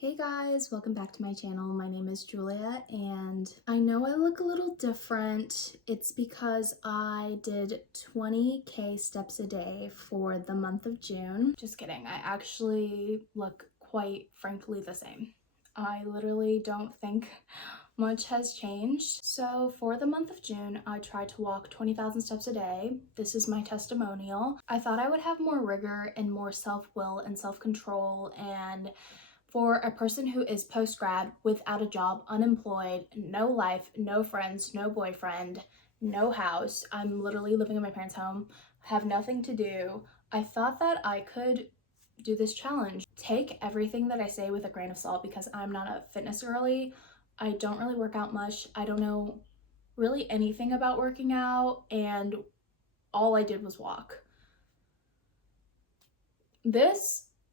Hey guys, welcome back to my channel. My name is Julia and I know I look a little different. It's because I did 20K steps a day for the month of June. Just kidding, I actually look quite frankly the same. I literally don't think much has changed. So for the month of June, I tried to walk 20,000 steps a day. This is my testimonial. I thought I would have more rigor and more self-will and self-control, and for a person who is post-grad, without a job, unemployed, no life, no friends, no boyfriend, no house, I'm literally living in my parents' home, have nothing to do, I thought that I could do this challenge. Take everything that I say with a grain of salt because I'm not a fitness girly. I don't really work out much. I don't know really anything about working out, and all I did was walk.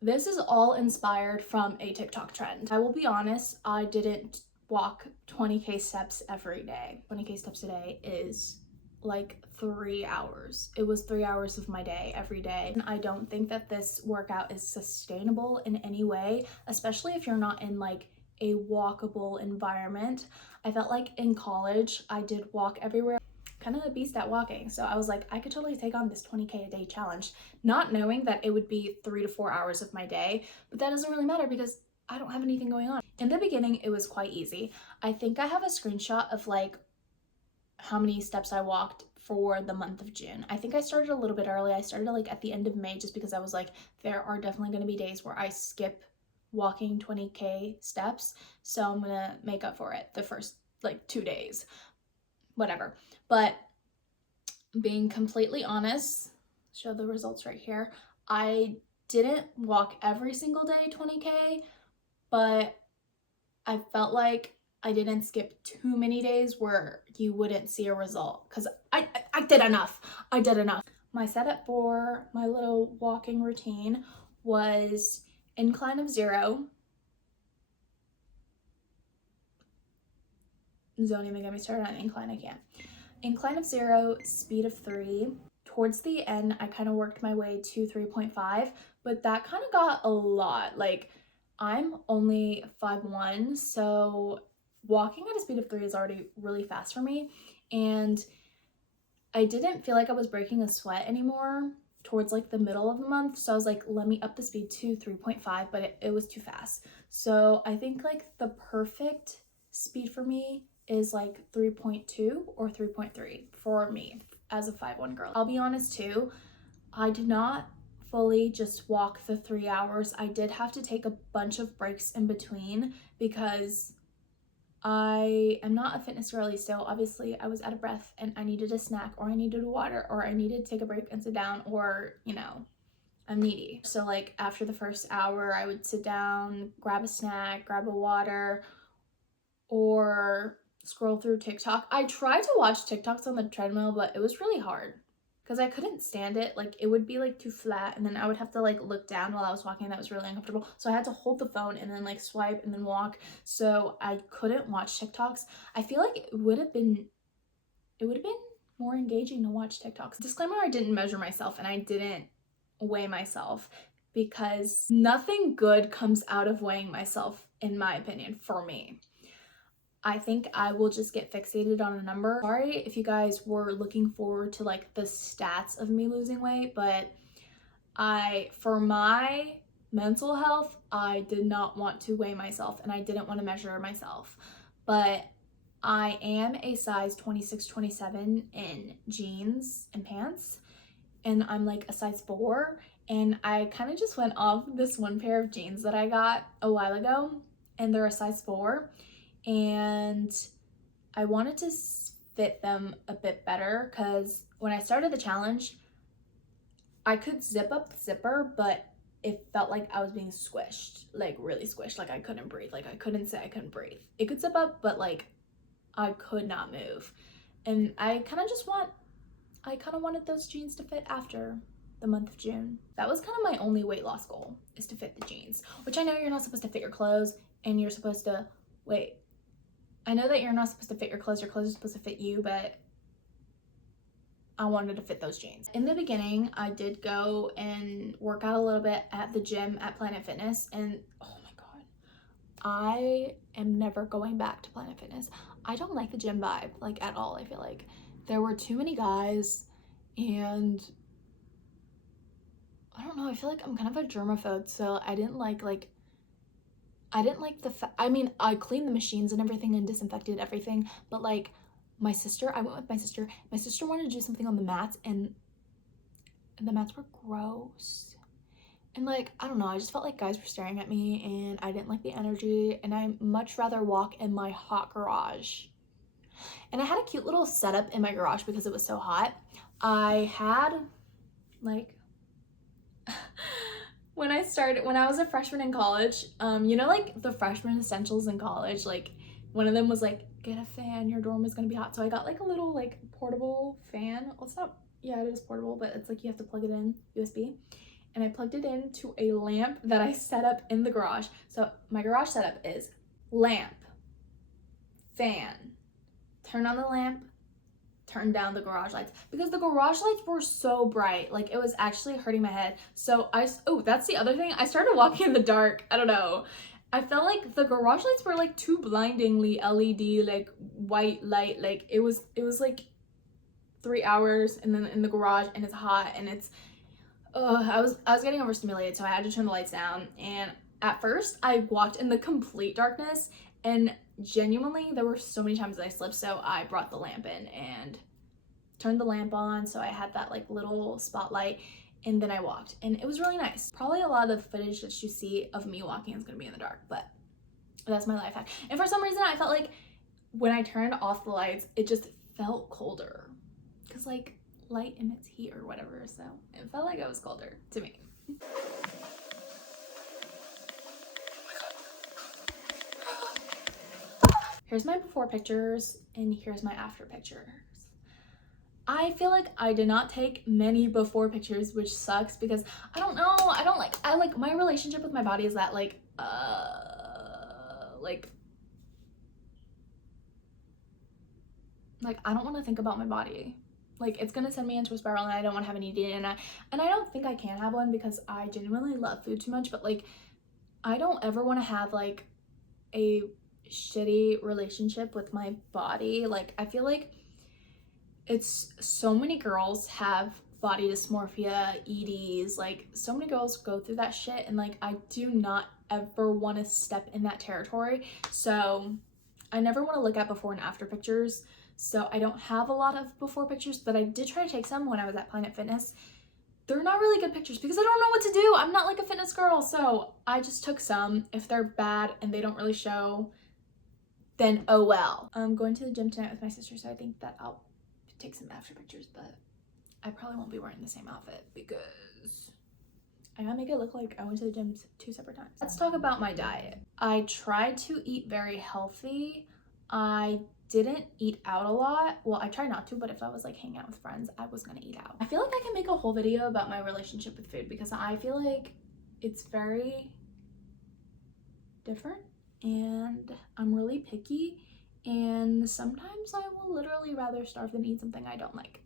This is all inspired from a TikTok trend. I will be honest, I didn't walk 20K steps every day. 20K steps a day is like 3 hours. It was 3 hours of my day every day. And I don't think that this workout is sustainable in any way, especially if you're not in like a walkable environment. I felt like in college, I did walk everywhere. Kind of a beast at walking. So I was like, I could totally take on this 20K a day challenge, not knowing that it would be 3 to 4 hours of my day, but that doesn't really matter because I don't have anything going on. In the beginning, it was quite easy. I think I have a screenshot of like how many steps I walked for the month of June. I think I started a little bit early. I started like at the end of May just because I was like, there are definitely going to be days where I skip walking 20K steps. So I'm going to make up for it the first like 2 days. Whatever. But being completely honest, show the results right here. I didn't walk every single day 20K, but I felt like I didn't skip too many days where you wouldn't see a result because I did enough. I did enough. My setup for my little walking routine was incline of 0. Don't even get me started on incline, I can't. Incline of 0, speed of 3. Towards the end, I kind of worked my way to 3.5, but that kind of got a lot. Like, I'm only 5'1", so walking at a speed of 3 is already really fast for me. And I didn't feel like I was breaking a sweat anymore towards like the middle of the month. So I was like, let me up the speed to 3.5, but it was too fast. So I think like the perfect speed for me is like 3.2 or 3.3 for me as a 5'1" girl. I'll be honest too, I did not fully just walk the 3 hours. I did have to take a bunch of breaks in between because I am not a fitness girly, so obviously I was out of breath and I needed a snack, or I needed water, or I needed to take a break and sit down, or, you know, I'm needy. So like after the first hour, I would sit down, grab a snack, grab a water, or scroll through TikTok. I tried to watch TikToks on the treadmill, but it was really hard because I couldn't stand it. Like it would be like too flat, and then I would have to like look down while I was walking. That was really uncomfortable. So I had to hold the phone and then like swipe and then walk. So I couldn't watch TikToks. I feel like it would have been more engaging to watch TikToks. Disclaimer, I didn't measure myself and I didn't weigh myself because nothing good comes out of weighing myself, in my opinion, for me. I think I will just get fixated on a number. Sorry if you guys were looking forward to like the stats of me losing weight, but for my mental health, I did not want to weigh myself and I didn't want to measure myself. But I am a size 26, 27 in jeans and pants, and I'm like a size 4. And I kind of just went off this one pair of jeans that I got a while ago, and they're a size 4. And I wanted to fit them a bit better because when I started the challenge, I could zip up the zipper, but it felt like I was being squished, like really squished, like I couldn't breathe, like I couldn't say I couldn't breathe. It could zip up, but like I could not move. And I kind of wanted those jeans to fit after the month of June. That was kind of my only weight loss goal, is to fit the jeans, which I know you're not supposed to fit your clothes, and you're supposed to, wait, I know that you're not supposed to fit your clothes are supposed to fit you, but I wanted to fit those jeans. In the beginning, I did go and work out a little bit at the gym at Planet Fitness, and oh my God, I am never going back to Planet Fitness. I don't like the gym vibe, like, at all. I feel like there were too many guys, and I don't know, I feel like I'm kind of a germaphobe, so I didn't like I mean, I cleaned the machines and everything and disinfected everything, but like I went with my sister wanted to do something on the mats, and the mats were gross. And like, I don't know, I just felt like guys were staring at me and I didn't like the energy, and I much rather walk in my hot garage. And I had a cute little setup in my garage because it was so hot. I had like when I was a freshman in college, you know, like the freshman essentials in college, like one of them was like, get a fan, your dorm is gonna be hot. So I got like a little like portable fan. Well, it's not, yeah, it is portable, but it's like you have to plug it in USB. And I plugged it into a lamp that I set up in the garage. So my garage setup is lamp, fan, turn on the lamp, turn down the garage lights, because the garage lights were so bright, like it was actually hurting my head. So oh, that's the other thing, I started walking in the dark. I don't know, I felt like the garage lights were like too blindingly LED, like white light, like it was like 3 hours and then in the garage, and it's hot, and it's I was getting overstimulated, so I had to turn the lights down. And at first I walked in the complete darkness, and genuinely there were so many times that I slipped, so I brought the lamp in and turned the lamp on, so I had that like little spotlight, and then I walked, and it was really nice. Probably a lot of the footage that you see of me walking is gonna be in the dark, but that's my life hack. And for some reason I felt like when I turned off the lights, it just felt colder, because like light emits heat or whatever, so it felt like it was colder to me. Here's my before pictures and here's my after pictures. I feel like I did not take many before pictures, which sucks because I don't know, I like my relationship with my body is that like I don't want to think about my body. Like, it's gonna send me into a spiral, and I don't want to have an eating, and I don't think I can have one because I genuinely love food too much, but like I don't ever want to have like a shitty relationship with my body. Like, I feel like it's so many girls have body dysmorphia, EDs, like so many girls go through that shit, and like I do not ever want to step in that territory. So I never want to look at before and after pictures. So I don't have a lot of before pictures, but I did try to take some when I was at Planet Fitness. They're not really good pictures because I don't know what to do. I'm not like a fitness girl, so I just took some. If they're bad and they don't really show, then oh well. I'm going to the gym tonight with my sister, so I think that I'll take some after pictures, but I probably won't be wearing the same outfit because I gotta make it look like I went to the gym 2 separate times. Let's talk about my diet. I tried to eat very healthy. I didn't eat out a lot. Well, I tried not to, but if I was like hanging out with friends, I was gonna eat out. I feel like I can make a whole video about my relationship with food because I feel like it's very different, and I'm really picky, and sometimes I will literally rather starve than eat something I don't like.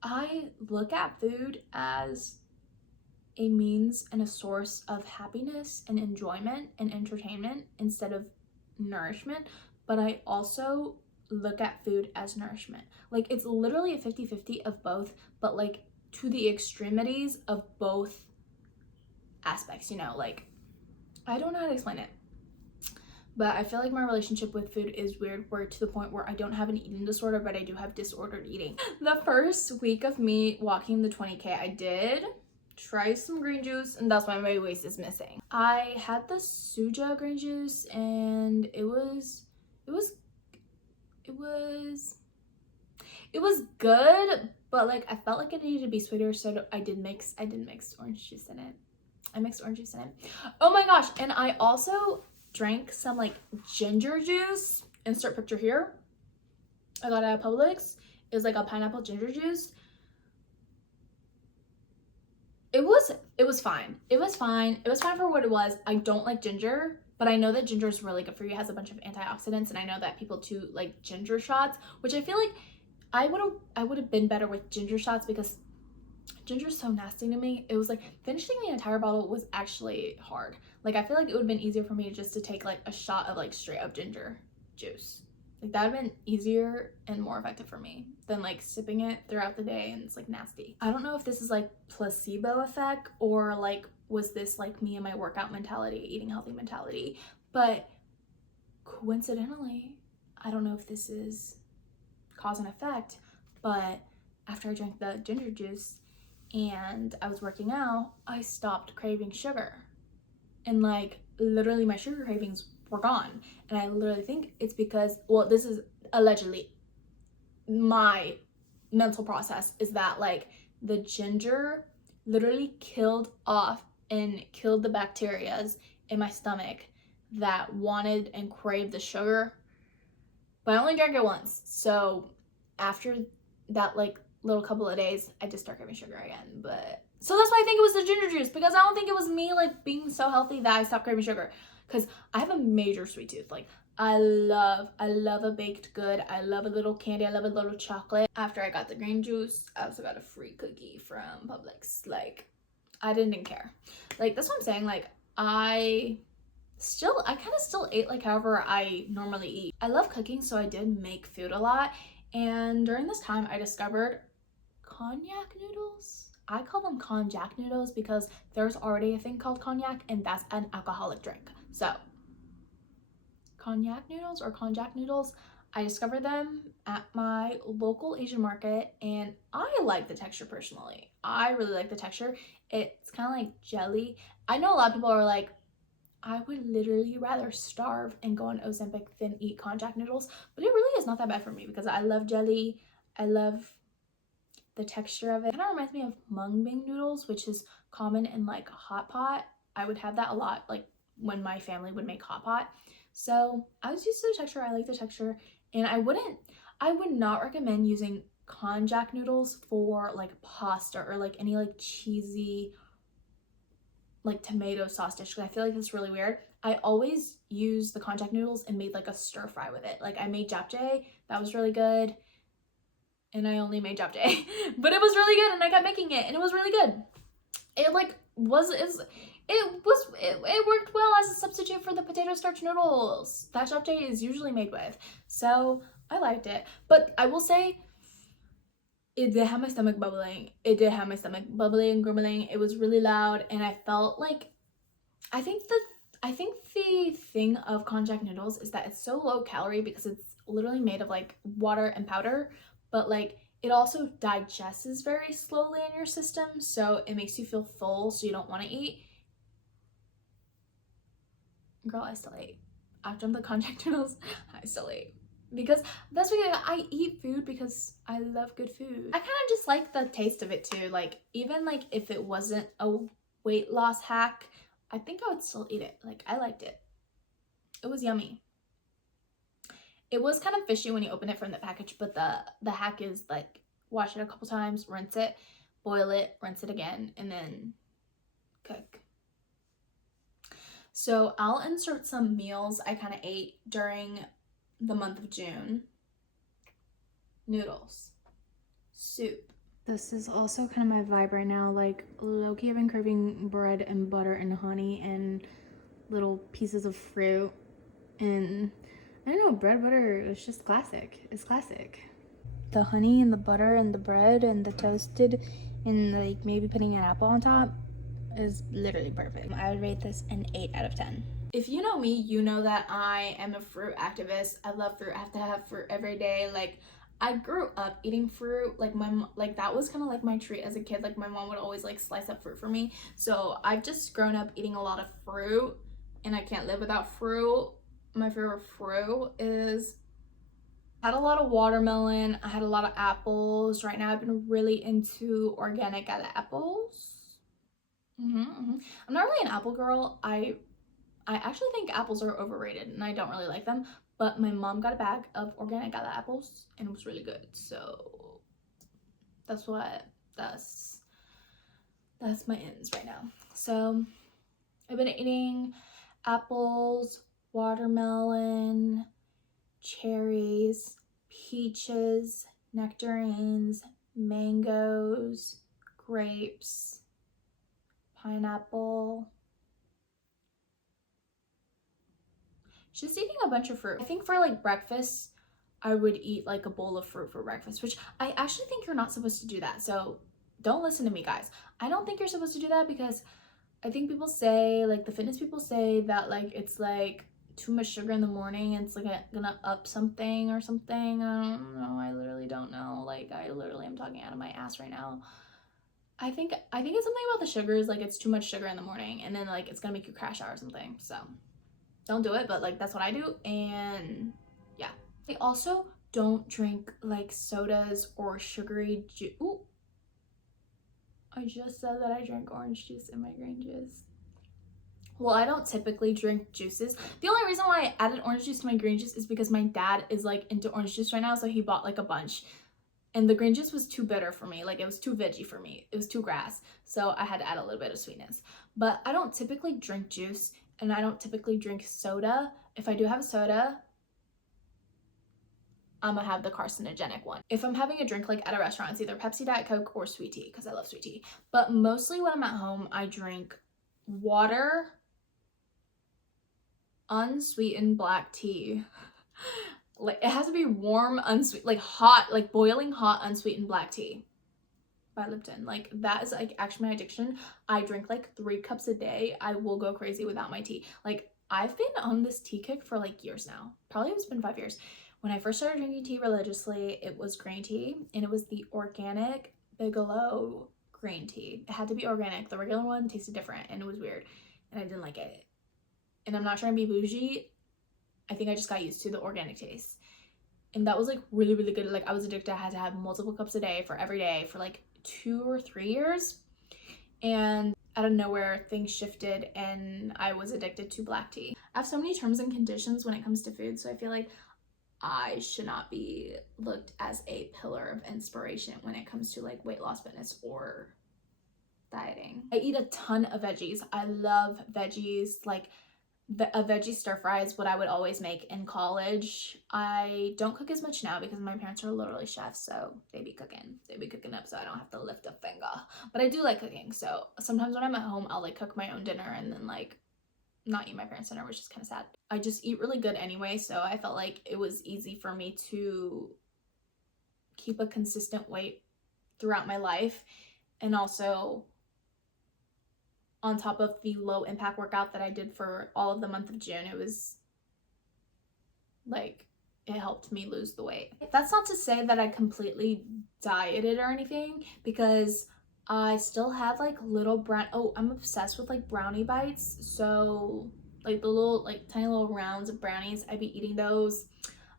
I look at food as a means and a source of happiness and enjoyment and entertainment instead of nourishment, but I also look at food as nourishment. Like, it's literally a 50-50 of both, but like to the extremities of both aspects, you know, like I don't know how to explain it, but I feel like my relationship with food is weird, where to the point where I don't have an eating disorder, but I do have disordered eating. The first week of me walking the 20K, I did try some green juice, and that's why my waist is missing. I had the Suja green juice, and it was good, but like I felt like it needed to be sweeter, so I did mix orange juice in it. I mixed orange juice in it. Oh my gosh, and I also drank some like ginger juice. Insert picture here. I got it at Publix. It was like a pineapple ginger juice. It was fine. It was fine for what it was. I don't like ginger, but I know that ginger is really good for you. It has a bunch of antioxidants, and I know that people too like ginger shots, which I feel like I would have been better with ginger shots because Ginger's so nasty to me. It was like finishing the entire bottle was actually hard. Like I feel like it would have been easier for me just to take like a shot of like straight up ginger juice. Like that would have been easier and more effective for me than like sipping it throughout the day and it's like nasty. I don't know if this is like placebo effect or like was this like me and my workout mentality, eating healthy mentality, but coincidentally, I don't know if this is cause and effect, but after I drank the ginger juice and I was working out, I stopped craving sugar. And like literally my sugar cravings were gone. And I literally think it's because, well, this is allegedly my mental process, is that like the ginger literally killed off and killed the bacterias in my stomach that wanted and craved the sugar. But I only drank it once. So after that like little couple of days, I just started craving sugar again. But so that's why I think it was the ginger juice, because I don't think it was me like being so healthy that I stopped craving sugar. Because I have a major sweet tooth. Like I love a baked good. I love a little candy. I love a little chocolate. After I got the green juice, I also got a free cookie from Publix. Like I didn't care. Like that's what I'm saying. Like I kind of still ate like however I normally eat. I love cooking, so I did make food a lot. And during this time, I discovered cognac noodles. I call them konjac noodles because there's already a thing called cognac, and that's an alcoholic drink. So cognac noodles or konjac noodles, I discovered them at my local Asian market, and I like the texture personally. I really like the texture. It's kind of like jelly. I know a lot of people are like, I would literally rather starve and go on Ozempic than eat konjac noodles, but it really is not that bad for me because I love jelly. I love the texture of it. It kind of reminds me of mung bean noodles, which is common in like hot pot. I would have that a lot like when my family would make hot pot. So I was used to the texture. I like the texture, and I would not recommend using konjac noodles for like pasta or like any like cheesy like tomato sauce dish, because I feel like it's really weird. I always use the konjac noodles and made like a stir fry with it. Like I made japchae, that was really good. And I only made japchae, but it was really good, and I kept making it, and it was really good. It like it worked well as a substitute for the potato starch noodles that japchae is usually made with. So I liked it, but I will say it did have my stomach bubbling. It did have my stomach bubbling and grumbling. It was really loud, and I felt like I think the thing of konjac noodles is that it's so low calorie because it's literally made of like water and powder, but like it also digests very slowly in your system, so it makes you feel full, so you don't want to eat. Girl, I still ate. After the konjac noodles, I still ate. Because that's why I eat food, because I love good food. I kind of just like the taste of it too. Like even like if it wasn't a weight loss hack, I think I would still eat it. Like I liked it. It was yummy. It was kind of fishy when you open it from the package, but the hack is like wash it a couple times, rinse it, boil it, rinse it again, and then cook. So I'll insert some meals I kind of ate during the month of June. Noodles, soup. This is also kind of my vibe right now. Like low-key, I've been craving bread and butter and honey and little pieces of fruit. And I don't know, bread butter is just classic. It's classic. The honey and the butter and the bread and the toasted and like maybe putting an apple on top is literally perfect. I would rate this an 8 out of 10. If you know me, you know that I am a fruit activist. I love fruit. I have to have fruit every day. Like I grew up eating fruit. Like that was kind of like my treat as a kid. Like my mom would always like slice up fruit for me. So I've just grown up eating a lot of fruit, and I can't live without fruit. My favorite fruit is, I had a lot of watermelon. I had a lot of apples. Right now I've been really into organic apples. I'm not really an apple girl. I actually think apples are overrated and I don't really like them, but my mom got a bag of organic gala apples and it was really good. So that's my ends right now. So I've been eating apples, watermelon, cherries, peaches, nectarines, mangoes, grapes, pineapple. Just eating a bunch of fruit. I think for like breakfast, I would eat like a bowl of fruit for breakfast, which I actually think you're not supposed to do that. So don't listen to me, guys. I don't think you're supposed to do that because I think people say, like the fitness people say that like it's like too much sugar in the morning and it's like gonna up something or something. I don't know. I literally don't know. Like I literally am talking out of my ass right now. I think it's something about the sugars, like it's too much sugar in the morning and then like it's gonna make you crash out or something. So don't do it, but like that's what I do. And yeah, I also don't drink like sodas or sugary juice. Ooh, I just said that I drank orange juice in my green juice. Well, I don't typically drink juices. The only reason why I added orange juice to my green juice is because my dad is like into orange juice right now, so he bought like a bunch. And the green juice was too bitter for me. Like it was too veggie for me. It was too grass. So I had to add a little bit of sweetness. But I don't typically drink juice and I don't typically drink soda. If I do have a soda, I'm gonna have the carcinogenic one. If I'm having a drink like at a restaurant, it's either Pepsi, Diet Coke, or sweet tea because I love sweet tea. But mostly when I'm at home, I drink water, unsweetened black tea. Like it has to be warm, unsweet, like hot, like boiling hot, unsweetened black tea by Lipton. Like that is like actually my addiction. I drink like 3 cups a day. I will go crazy without my tea. Like I've been on this tea kick for like years now. Probably it's been 5 years. When I first started drinking tea religiously, it was green tea and it was the organic Bigelow green tea. It had to be organic. The regular one tasted different and it was weird and I didn't like it. And I'm not trying to be bougie. I think I just got used to the organic taste. And that was like really, really good. Like I was addicted. I had to have multiple cups a day for every day for like 2 or 3 years. And out of nowhere, things shifted and I was addicted to black tea. I have so many terms and conditions when it comes to food. So I feel like I should not be looked as a pillar of inspiration when it comes to like weight loss, fitness, or dieting. I eat a ton of veggies. I love veggies. Like a veggie stir fry is what I would always make in college. I don't cook as much now because my parents are literally chefs, so they be cooking up so I don't have to lift a finger. But I do like cooking, so sometimes when I'm at home I'll like cook my own dinner and then like not eat my parents' dinner, which is kind of sad. I just eat really good anyway, so I felt like it was easy for me to keep a consistent weight throughout my life. And also on top of the low impact workout that I did for all of the month of June, it was like it helped me lose the weight. That's not to say that I completely dieted or anything, because I still have like little brown, oh, I'm obsessed with like brownie bites. So like the little like tiny little rounds of brownies, I'd be eating those.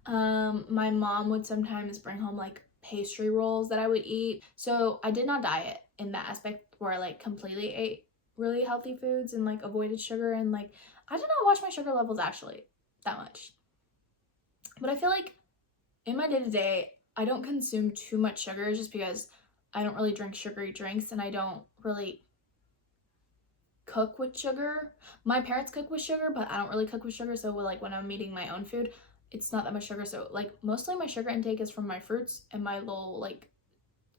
My mom would sometimes bring home like pastry rolls that I would eat. So I did not diet in that aspect where I like completely ate really healthy foods and like avoided sugar, and like I did not watch my sugar levels actually that much. But I feel like in my day-to-day, I don't consume too much sugar just because I don't really drink sugary drinks and I don't really cook with sugar. My parents cook with sugar, but I don't really cook with sugar. So like when I'm eating my own food, it's not that much sugar. So like mostly my sugar intake is from my fruits and my little like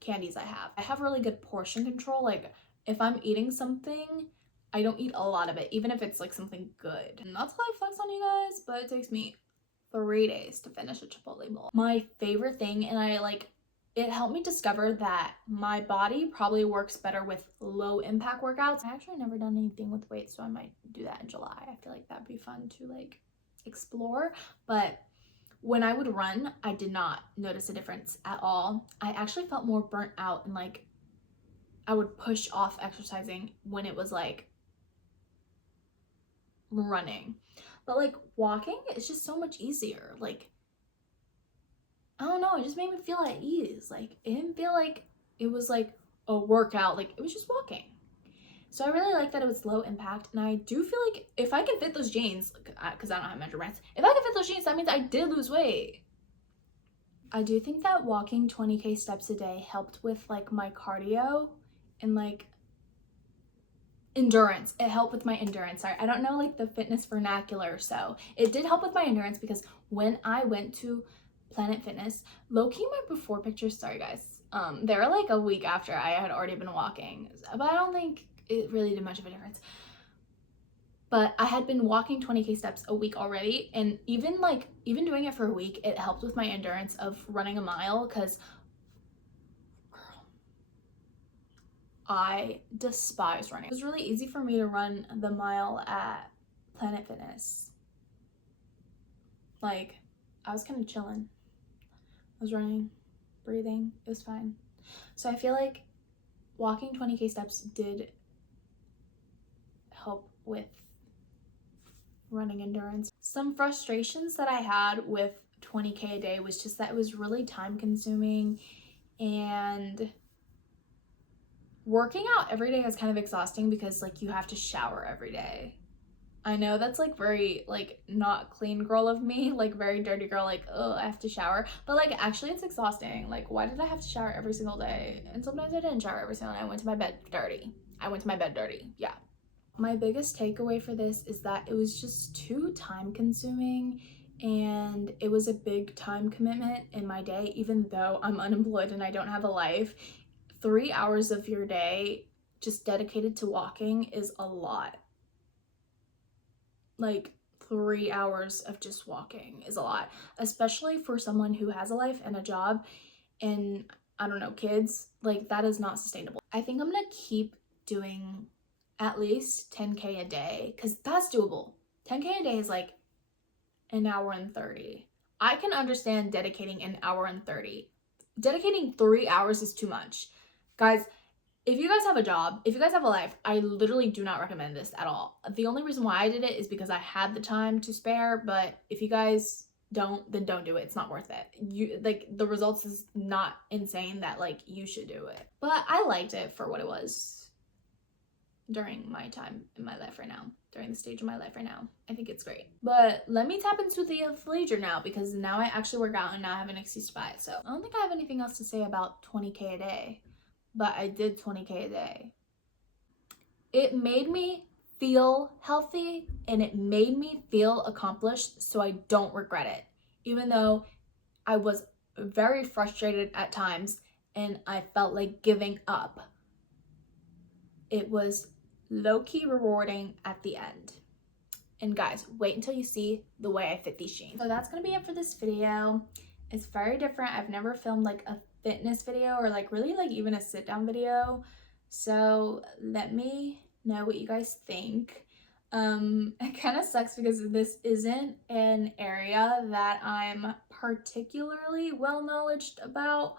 candies I have. I have really good portion control. Like if I'm eating something, I don't eat a lot of it, even if it's like something good. And that's how I flex on you guys, but it takes me 3 days to finish a Chipotle bowl. My favorite thing, and it helped me discover that my body probably works better with low impact workouts. I actually never done anything with weights, so I might do that in July. I feel like that'd be fun to like explore. But when I would run, I did not notice a difference at all. I actually felt more burnt out and like I would push off exercising when it was like running. But like walking is just so much easier. Like I don't know, it just made me feel at ease. Like it didn't feel like it was like a workout, like it was just walking. So I really like that it was low impact, and I do feel like if I can fit those jeans, because I don't have measurements, if I can fit those jeans, that means I did lose weight. I do think that walking 20K steps a day helped with like my cardio and like endurance. It helped with my endurance. Sorry, I don't know like the fitness vernacular, so it did help with my endurance because when I went to Planet Fitness, low-key my before pictures, sorry guys, They were like a week after I had already been walking, but I don't think it really did much of a difference. But I had been walking 20K steps a week already, and even doing it for a week, it helped with my endurance of running a mile, because I despise running. It was really easy for me to run the mile at Planet Fitness. Like, I was kind of chilling. I was running, breathing, it was fine. So I feel like walking 20K steps did help with running endurance. Some frustrations that I had with 20K a day was just that it was really time consuming, and working out every day is kind of exhausting because like you have to shower every day. I know that's like very like not clean girl of me, like very dirty girl, like, oh, I have to shower. But like actually it's exhausting. Like, why did I have to shower every single day? And sometimes I didn't shower every single day. I went to my bed dirty. Yeah. My biggest takeaway for this is that it was just too time consuming, and it was a big time commitment in my day. Even though I'm unemployed and I don't have a life, 3 hours of your day just dedicated to walking is a lot. Like 3 hours of just walking is a lot, especially for someone who has a life and a job and, I don't know, kids. Like, that is not sustainable. I think I'm gonna keep doing at least 10K a day, because that's doable. 10K a day is like an hour and 30. I can understand dedicating an hour and 30. Dedicating 3 hours is too much. Guys, if you guys have a job, if you guys have a life, I literally do not recommend this at all. The only reason why I did it is because I had the time to spare, but if you guys don't, then don't do it. It's not worth it. You like, the results is not insane that like you should do it. But I liked it for what it was during my time in my life right now, during the stage of my life right now. I think it's great. But let me tap into the athleisure now, because now I actually work out and now I have an excuse to buy it. So I don't think I have anything else to say about 20K a day, but I did 20K a day. It made me feel healthy and it made me feel accomplished, so I don't regret it. Even though I was very frustrated at times and I felt like giving up, it was low-key rewarding at the end. And guys, wait until you see the way I fit these jeans. So that's gonna be it for this video. It's very different. I've never filmed like a fitness video or like really like even a sit down video. So let me know what you guys think. It kind of sucks because this isn't an area that I'm particularly well knowledged about.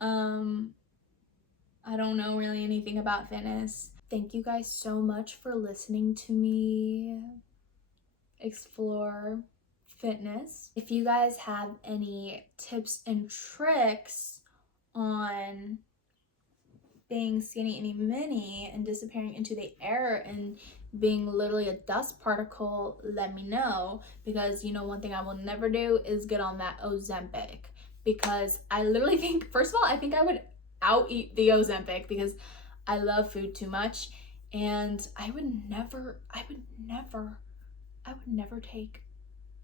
I don't know really anything about fitness. Thank you guys so much for listening to me explore fitness. If you guys have any tips and tricks on being skinny any mini and disappearing into the air and being literally a dust particle, let me know, because you know one thing I will never do is get on that Ozempic, because I literally think, first of all, I think I would out eat the Ozempic because I love food too much, and I would never take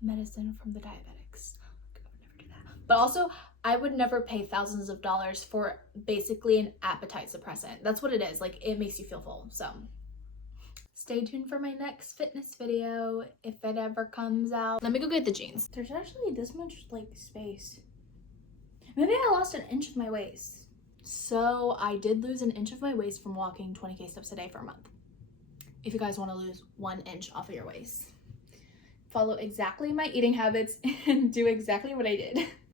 medicine from the diabetics. I would never do that. But also, I would never pay thousands of dollars for basically an appetite suppressant. That's what it is. Like, it makes you feel full. So stay tuned for my next fitness video if it ever comes out. Let me go get the jeans. There's actually this much like space. Maybe I lost an inch of my waist. So I did lose an inch of my waist from walking 20K steps a day for a month. If you guys want to lose 1 inch off of your waist, follow exactly my eating habits and do exactly what I did.